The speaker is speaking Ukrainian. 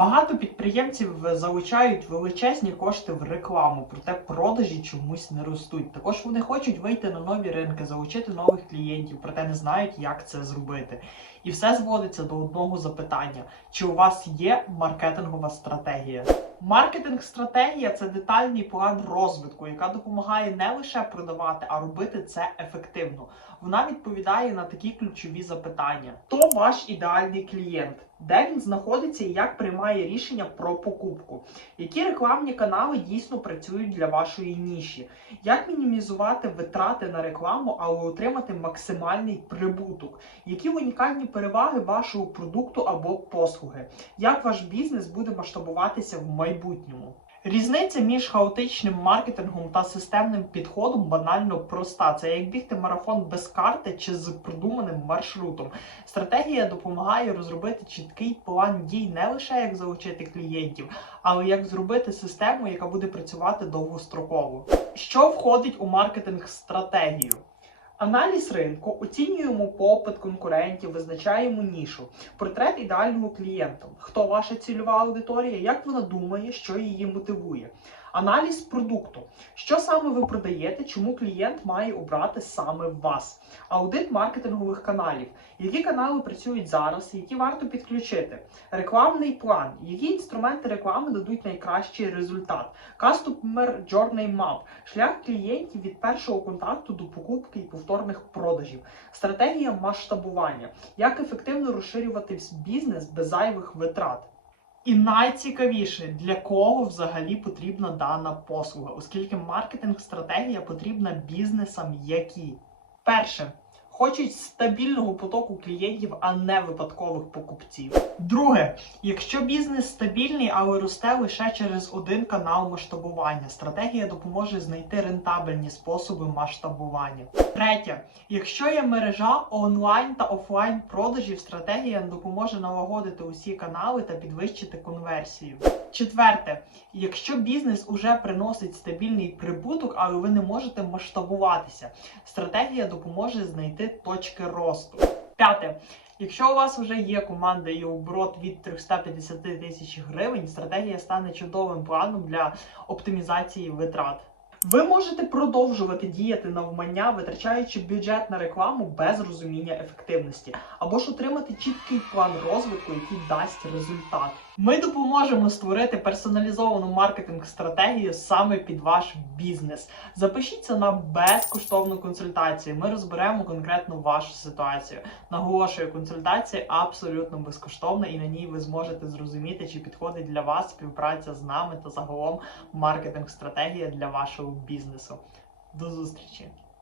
Багато підприємців залучають величезні кошти в рекламу, проте продажі чомусь не ростуть. Також вони хочуть вийти на нові ринки, залучити нових клієнтів, проте не знають, як це зробити. І все зводиться до одного запитання: чи у вас є маркетингова стратегія? Маркетинг-стратегія це детальний план розвитку, яка допомагає не лише продавати, а робити це ефективно. Вона відповідає на такі ключові запитання: хто ваш ідеальний клієнт? Де він знаходиться і як приймає рішення про покупку? Які рекламні канали дійсно працюють для вашої ніші? Як мінімізувати витрати на рекламу, але отримати максимальний прибуток? Які унікальні переваги вашого продукту або послуги? Як ваш бізнес буде масштабуватися в майбутньому? Різниця між хаотичним маркетингом та системним підходом банально проста. Це як бігти марафон без карти чи з продуманим маршрутом. Стратегія допомагає розробити чіткий план дій не лише як залучити клієнтів, але як зробити систему, яка буде працювати довгостроково. Що входить у маркетинг стратегію? Аналіз ринку, оцінюємо попит конкурентів, визначаємо нішу, портрет ідеального клієнта, хто ваша цільова аудиторія, як вона думає, що її мотивує. Аналіз продукту, що саме ви продаєте, чому клієнт має обрати саме вас. Аудит маркетингових каналів, які канали працюють зараз, які варто підключити. Рекламний план, які інструменти реклами дадуть найкращий результат. Customer Journey Map, шлях клієнтів від першого контакту до покупки і повторних продажів. Стратегія масштабування, як ефективно розширювати бізнес без зайвих витрат. І найцікавіше, для кого взагалі потрібна дана послуга, оскільки маркетинг-стратегія потрібна бізнесам, які перше хочуть стабільного потоку клієнтів, а не випадкових покупців. Друге, якщо бізнес стабільний, але росте лише через один канал масштабування, стратегія допоможе знайти рентабельні способи масштабування. Третє, якщо є мережа онлайн та офлайн продажів, стратегія допоможе налагодити усі канали та підвищити конверсію. Четверте, якщо бізнес уже приносить стабільний прибуток, але ви не можете масштабуватися, стратегія допоможе знайти точки росту. П'яте. Якщо у вас вже є команда і оборот від 350 тисяч гривень, стратегія стане чудовим планом для оптимізації витрат. Ви можете продовжувати діяти навмання, витрачаючи бюджет на рекламу без розуміння ефективності, або ж отримати чіткий план розвитку, який дасть результат. Ми допоможемо створити персоналізовану маркетинг-стратегію саме під ваш бізнес. Запишіться на безкоштовну консультацію. Ми розберемо конкретно вашу ситуацію. Наголошую, консультація абсолютно безкоштовна, і на ній ви зможете зрозуміти, чи підходить для вас співпраця з нами та загалом маркетинг-стратегія для вашого бізнесу. До зустрічі!